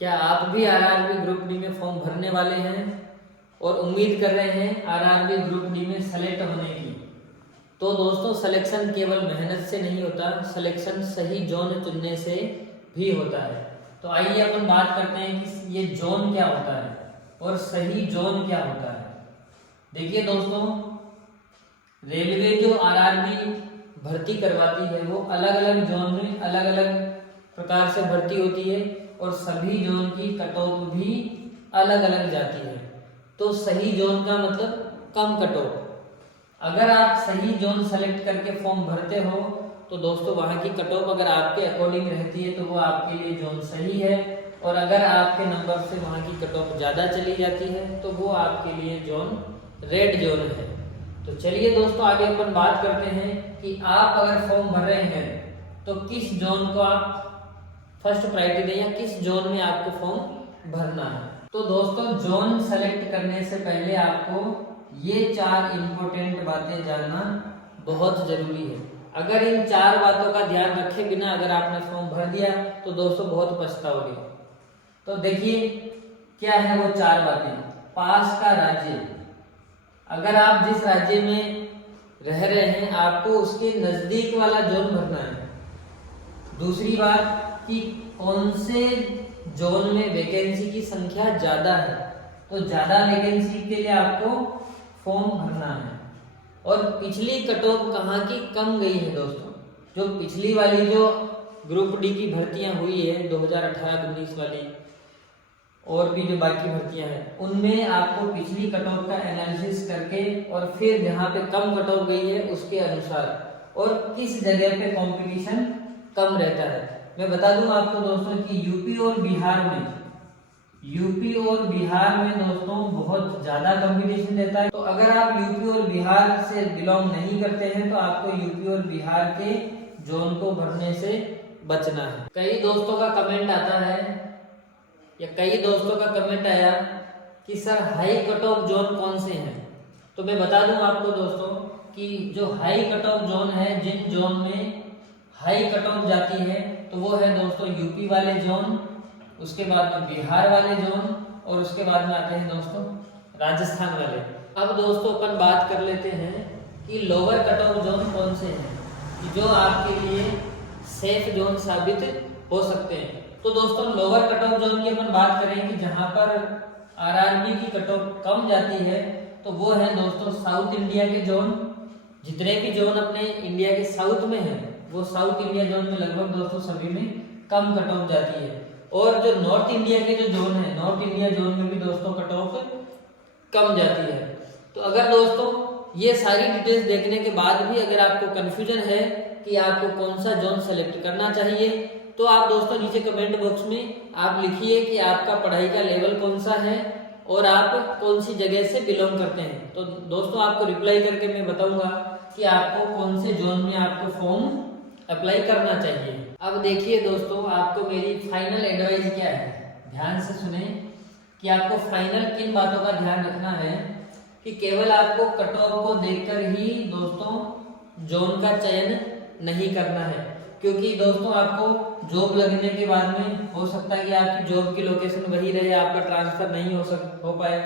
क्या आप भी आरआरबी ग्रुप डी में फॉर्म भरने वाले हैं और उम्मीद कर रहे हैं आरआरबी ग्रुप डी में सेलेक्ट होने की? तो दोस्तों, सिलेक्शन केवल मेहनत से नहीं होता, सिलेक्शन सही जोन चुनने से भी होता है। तो आइए अपन बात करते हैं कि ये जोन क्या होता है और सही जोन क्या होता है। देखिए दोस्तों, रेलवे जो आरआरबी भर्ती करवाती है वो अलग अलग जोन में अलग अलग प्रकार से भर्ती होती है और सभी जोन की कट ऑफ भी अलग अलग जाती है। तो सही जोन का मतलब कम कट ऑफ। अगर आप सही जोन सेलेक्ट करके फॉर्म भरते हो तो दोस्तों वहाँ की कट ऑफ अगर आपके अकॉर्डिंग रहती है तो वो आपके लिए जोन सही है, और अगर आपके नंबर से वहाँ की कट ऑफ ज़्यादा चली जाती है तो वो आपके लिए जोन रेड जोन है। तो चलिए दोस्तों, आगे अपन बात करते हैं कि आप अगर फॉर्म भर रहे हैं तो किस जोन को आप फर्स्ट प्रायोरिटी दें या किस जोन में आपको फॉर्म भरना है। तो दोस्तों, जोन सेलेक्ट करने से पहले आपको ये 4 इंपॉर्टेंट बातें जानना बहुत जरूरी है। अगर इन 4 बातों का ध्यान रखे बिना अगर आपने फॉर्म भर दिया तो दोस्तों बहुत पछताओगे। तो देखिए क्या है वो 4 बातें। पास का राज्य, अगर आप जिस राज्य में रह रहे हैं आपको उसके नजदीक वाला जोन भरना है। दूसरी बात कि कौन से जोन में वैकेंसी की संख्या ज्यादा है, तो ज्यादा वैकेंसी के लिए आपको फॉर्म भरना है। और पिछली कट ऑफ कहाँ की कम गई है दोस्तों, जो पिछली वाली जो ग्रुप डी की भर्तियां हुई है 2018-19 वाली और भी जो बाकी भर्तियां हैं उनमें आपको पिछली कट ऑफ का एनालिसिस करके और फिर जहाँ पे कम कट ऑफ गई है उसके अनुसार और किस जगह पे कंपटीशन कम रहता है। मैं बता दूं आपको दोस्तों कि यूपी और बिहार में दोस्तों बहुत ज्यादा कंपटीशन रहता है। तो अगर आप यूपी और बिहार से बिलोंग नहीं करते हैं तो आपको यूपी और बिहार के जोन को भरने से बचना है। कई दोस्तों का कमेंट आता है या कई दोस्तों का कमेंट आया कि sir high cut off zone कौन से हैं। तो मैं बता दूं आपको दोस्तों कि जो हाई कट ऑफ जोन है, जिन जोन में हाई कट ऑफ जाती है तो वो है दोस्तों यूपी वाले जोन, उसके बाद में बिहार वाले जोन और उसके बाद में आते हैं दोस्तों राजस्थान वाले। अब दोस्तों अपन बात कर लेते हैं कि लोअर कट ऑफ जोन कौन से हैं जो आपके लिए सेफ जोन साबित हो सकते हैं। तो दोस्तों लोअर कट ऑफ जोन की अपन बात करें कि जहां पर आरआरबी की कट ऑफ कम जाती है तो वो है दोस्तों साउथ इंडिया के जोन। जितने भी जोन अपने इंडिया के साउथ में है वो साउथ इंडिया जोन में लगभग दोस्तों सभी में कम कट ऑफ जाती है। और जो नॉर्थ इंडिया के जो जोन है, नॉर्थ इंडिया जोन में भी दोस्तों कट ऑफ कम जाती है। तो अगर दोस्तों ये सारी डिटेल्स देखने के बाद भी अगर आपको कंफ्यूजन है कि आपको कौन सा जोन सेलेक्ट करना चाहिए तो आप दोस्तों नीचे कमेंट बॉक्स में आप लिखिए कि आपका पढ़ाई का लेवल कौन सा है और आप कौन सी जगह से बिलोंग करते हैं। तो दोस्तों आपको रिप्लाई करके मैं बताऊंगा कि आपको कौन से जोन में आपको फॉर्म अप्लाई करना चाहिए। अब देखिए दोस्तों, आपको मेरी फाइनल एडवाइस क्या है, ध्यान से सुने कि आपको फाइनल किन बातों का ध्यान रखना है कि केवल आपको कट ऑफ को देखकर ही दोस्तों जोन का चयन नहीं करना है। क्योंकि दोस्तों आपको जॉब लगने के बाद में हो सकता है कि आपकी जॉब की लोकेशन वही रहे, आपका ट्रांसफर नहीं हो पाए।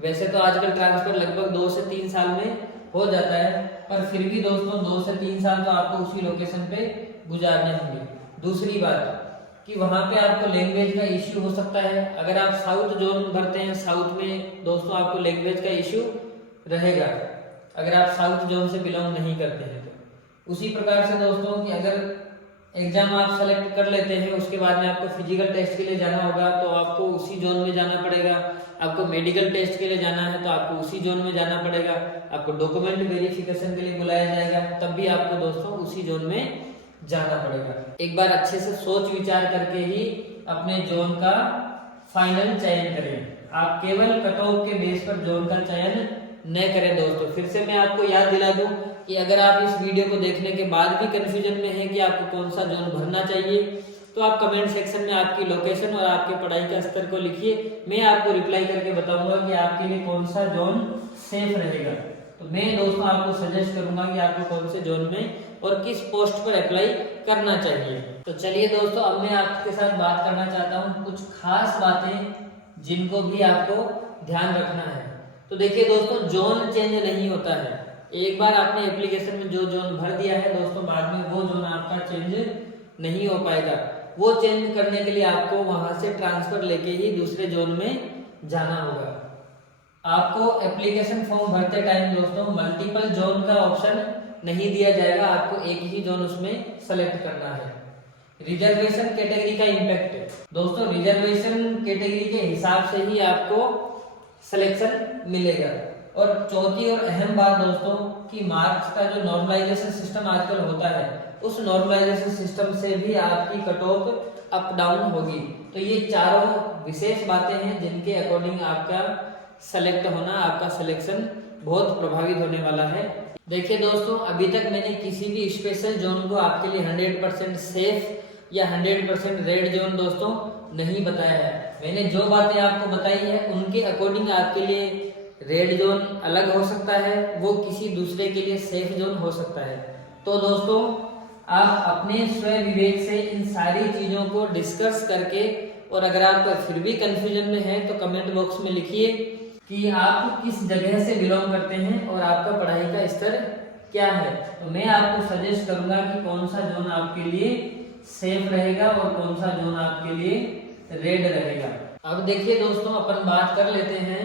वैसे तो आजकल ट्रांसफर लगभग 2 से 3 साल में हो जाता है, पर फिर भी दोस्तों 2 से 3 साल तो आपको उसी लोकेशन पे गुजारने होंगे। दूसरी बात कि वहाँ पे आपको लैंग्वेज का इश्यू हो सकता है। अगर आप साउथ जोन भरते हैं, साउथ में दोस्तों आपको लैंग्वेज का इश्यू रहेगा अगर आप साउथ जोन से बिलोंग नहीं करते हैं तो। उसी प्रकार से दोस्तों कि अगर एग्जाम आप सेलेक्ट कर लेते हैं उसके बाद में आपको फिजिकल टेस्ट के लिए जाना होगा तो आपको उसी जोन में जाना पड़ेगा। आपको मेडिकल टेस्ट के लिए जाना है तो आपको उसी जोन में जाना पड़ेगा। आपको डॉक्यूमेंट वेरिफिकेशन के लिए बुलाया जाएगा तब भी आपको दोस्तों उसी जोन में जाना पड़ेगा। एक बार अच्छे से सोच विचार करके ही अपने जोन का फाइनल चयन करें। आप केवल कट ऑफ के बेस पर जोन का चयन न करें दोस्तों। फिर से मैं आपको याद दिला दूं कि अगर आप इस वीडियो को देखने के बाद भी कंफ्यूजन में है कि आपको कौन सा जोन भरना चाहिए तो आप कमेंट सेक्शन में आपकी लोकेशन और आपके पढ़ाई का स्तर को लिखिए। मैं आपको रिप्लाई करके बताऊंगा कि आपके लिए कौन सा जोन सेफ रहेगा। तो मैं दोस्तों आपको सजेस्ट करूंगा कि आपको कौन से जोन में और किस पोस्ट पर अप्लाई करना चाहिए। तो चलिए दोस्तों, अब मैं आपके साथ बात करना चाहता हूँ कुछ खास बातें जिनको भी आपको ध्यान रखना है। तो देखिए दोस्तों, जोन चेंज नहीं होता है। एक बार आपने एप्लीकेशन में जो जोन भर दिया है दोस्तों, बाद में वो जोन आपका चेंज नहीं हो पाएगा। वो चेंज करने के लिए आपको वहां से ट्रांसफर लेके ही दूसरे जोन में जाना होगा। आपको एप्लीकेशन फॉर्म भरते टाइम दोस्तों मल्टीपल जोन का ऑप्शन नहीं दिया जाएगा, आपको एक ही जोन उसमें सेलेक्ट करना है। रिजर्वेशन कैटेगरी का इम्पैक्ट दोस्तों, रिजर्वेशन कैटेगरी के हिसाब से ही आपको सिलेक्शन मिलेगा। और चौथी और अहम बात दोस्तों कि मार्क्स का जो नॉर्मलाइजेशन सिस्टम आजकल होता है, उस नॉर्मलाइजेशन सिस्टम से भी आपकी कट ऑफ अप डाउन होगी। तो ये चारों विशेष बातें हैं जिनके अकॉर्डिंग आपका सेलेक्ट होना, आपका सिलेक्शन बहुत प्रभावित होने वाला है। देखिए दोस्तों, अभी तक मैंने किसी भी स्पेशल जोन को आपके लिए 100% सेफ या 100% रेड जोन दोस्तों नहीं बताया है। मैंने जो बातें आपको बताई है उनके अकॉर्डिंग आपके लिए रेड जोन अलग हो सकता है, वो किसी दूसरे के लिए सेफ जोन हो सकता है। तो दोस्तों, आप अपने स्व विवेक से इन सारी चीजों को डिस्कस करके, और अगर आप फिर भी कंफ्यूजन में हैं तो कमेंट बॉक्स में लिखिए कि आप किस जगह से बिलोंग करते हैं और आपका पढ़ाई का स्तर क्या है। तो मैं आपको सजेस्ट करूंगा कि कौन सा जोन आपके लिए सेफ रहेगा और कौन सा जोन आपके लिए रेड रहेगा। अब देखिए दोस्तों, अपन बात कर लेते हैं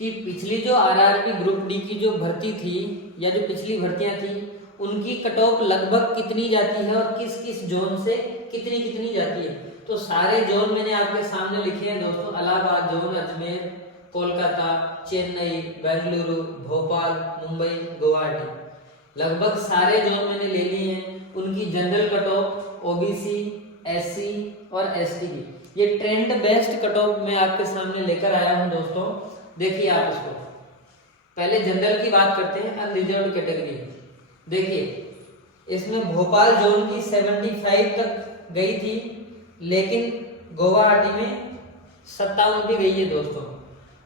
कि पिछली जो आरआरबी ग्रुप डी की जो भर्ती थी या जो पिछली भर्तियां थी, उनकी कट ऑफ लगभग कितनी जाती है और किस किस जोन से कितनी कितनी जाती है। तो सारे जोन मैंने आपके सामने लिखे हैं दोस्तों। इलाहाबाद जोन, अजमेर, कोलकाता, चेन्नई, बेंगलुरु, भोपाल, मुंबई, गुवाहाटी, लगभग सारे जोन मैंने ले लिए हैं। उनकी general cut off OBC, SC और एसटी की ये ट्रेंड बेस्ट कट ऑफ मैं आपके सामने लेकर आया हूं दोस्तों। देखिए आप इसको, पहले जनरल की बात करते हैं, अनरिजर्व कैटेगरी। देखिए इसमें भोपाल जोन की 75 तक गई थी, लेकिन गुवाहाटी में 57 भी गई है दोस्तों।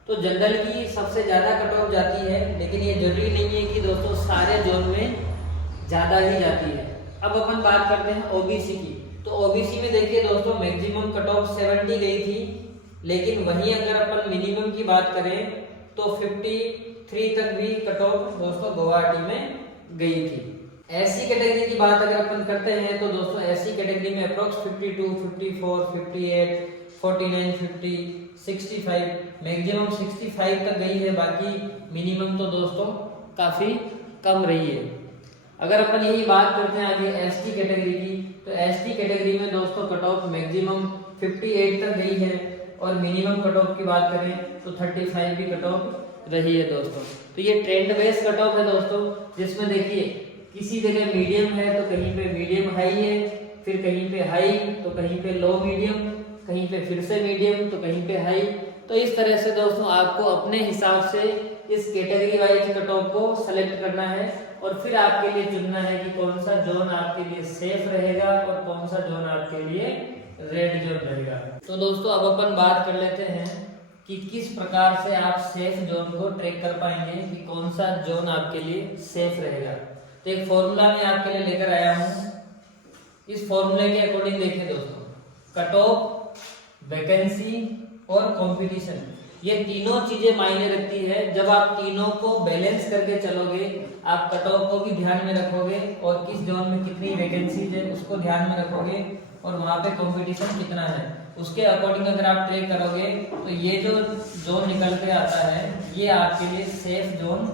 तो जनरल की सबसे ज्यादा कट ऑफ जाती है, लेकिन ये जरूरी नहीं है कि दोस्तों सारे जोन में ज्यादा ही जाती है। अब अपन बात करते हैं ओबीसी की। तो ओबीसी में देखिए दोस्तों, मैक्सिमम कट ऑफ 70 गई थी, लेकिन वहीं अगर अपन मिनिमम की बात करें तो 53 तक भी कट ऑफ दोस्तों गुवाहाटी में गई थी। एससी कैटेगरी की बात अगर अपन करते हैं तो दोस्तों एससी कैटेगरी में अप्रोक्स 52, 54, 58, 49, 50, 65, मैक्सिमम 65 तक गई है। बाकी मिनिमम तो दोस्तों काफी कम रही है। अगर अपन यही बात करते हैं आगे एसटी कैटेगरी की, तो एसटी कैटेगरी में दोस्तों कट ऑफ मैक्सिमम 58 तक गई है, और मिनिमम कट ऑफ की बात करें तो 35 भी कट ऑफ रही है दोस्तों। तो ये ट्रेंड बेस्ड कट ऑफ है दोस्तों, जिसमें देखिए किसी जगह मीडियम है तो कहीं पे मीडियम हाई है, फिर कहीं पे हाई तो कहीं पे लो मीडियम, कहीं पे फिर से मीडियम तो कहीं पे हाई। तो इस तरह से दोस्तों आपको अपने हिसाब से इस कैटेगरी वाइज कट ऑफ को सेलेक्ट करना है, और फिर आपके लिए चुनना है कि कौन सा जोन आपके लिए सेफ रहेगा और कौन सा जोन आपके लिए रेड जोन रहेगा। तो दोस्तों अब अपन बात कर लेते हैं कि किस प्रकार से आप सेफ जोन को ट्रैक कर पाएंगे कि कौन सा जोन आपके लिए सेफ रहेगा। तो एक फॉर्मूला मैं आपके लिए लेकर आया हूं। इस फॉर्मूले के अकॉर्डिंग देखिए दोस्तों, कट ऑफ, वैकेंसी और कंपटीशन, ये तीनों चीजें मायने रखती है। जब आप तीनों को बैलेंस करके चलोगे, आप कट ऑफ को भी ध्यान में रखोगे और किस जोन में कितनी वैकेंसीज है उसको ध्यान में रखोगे, और वहां पे कंपटीशन कितना है उसके अकॉर्डिंग अगर आप ट्रैक करोगे तो ये जो जोन निकल के आता है ये आपके लिए सेफ जोन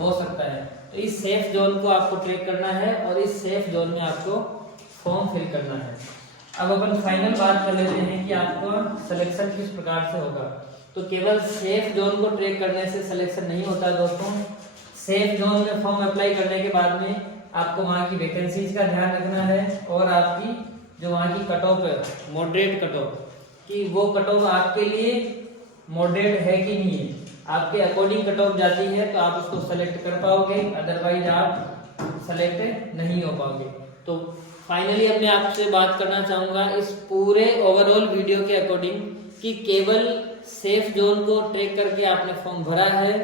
हो सकता है। तो इस सेफ जोन को आपको ट्रैक करना है और इस सेफ जोन में आपको फॉर्म फिल करना है। अब अपन फाइनल बात कर लेते हैं कि आपको सिलेक्शन किस प्रकार से होगा। तो केवल सेफ जोन को ट्रैक करने से सिलेक्शन नहीं होता दोस्तों। सेफ जोन में फॉर्म अप्लाई करने के बाद में आपको वहां की वैकेंसीज का ध्यान रखना है, और आपकी जो वहाँ की कट ऑफ है, मॉडरेट कट ऑफ, कि वो कट ऑफ आपके लिए मॉडरेट है कि नहीं है, आपके अकॉर्डिंग कट ऑफ जाती है तो आप उसको सेलेक्ट कर पाओगे, अदरवाइज आप सेलेक्ट नहीं हो पाओगे। तो फाइनली अब मैं आपसे बात करना चाहूंगा इस पूरे ओवरऑल वीडियो के अकॉर्डिंग कि केवल सेफ जोन को ट्रैक करके आपने फॉर्म भरा है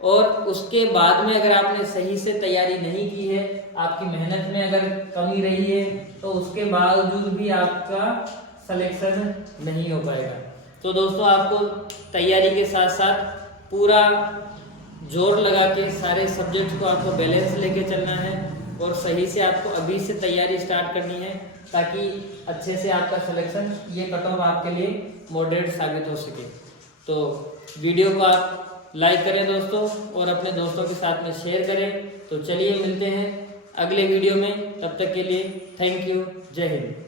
और उसके बाद में अगर आपने सही से तैयारी नहीं की है, आपकी मेहनत में अगर कमी रही है, तो उसके बावजूद भी आपका सिलेक्शन नहीं हो पाएगा। तो दोस्तों आपको तैयारी के साथ साथ पूरा जोर लगा के सारे सब्जेक्ट को आपको बैलेंस लेके चलना है और सही से आपको अभी से तैयारी स्टार्ट करनी है, ताकि अच्छे से आपका सिलेक्शन, ये कट ऑफ आपके लिए मॉडरेट साबित हो सके। तो वीडियो को आप लाइक करें दोस्तों और अपने दोस्तों के साथ में शेयर करें। तो चलिए मिलते हैं अगले वीडियो में, तब तक के लिए थैंक यू, जय हिंद।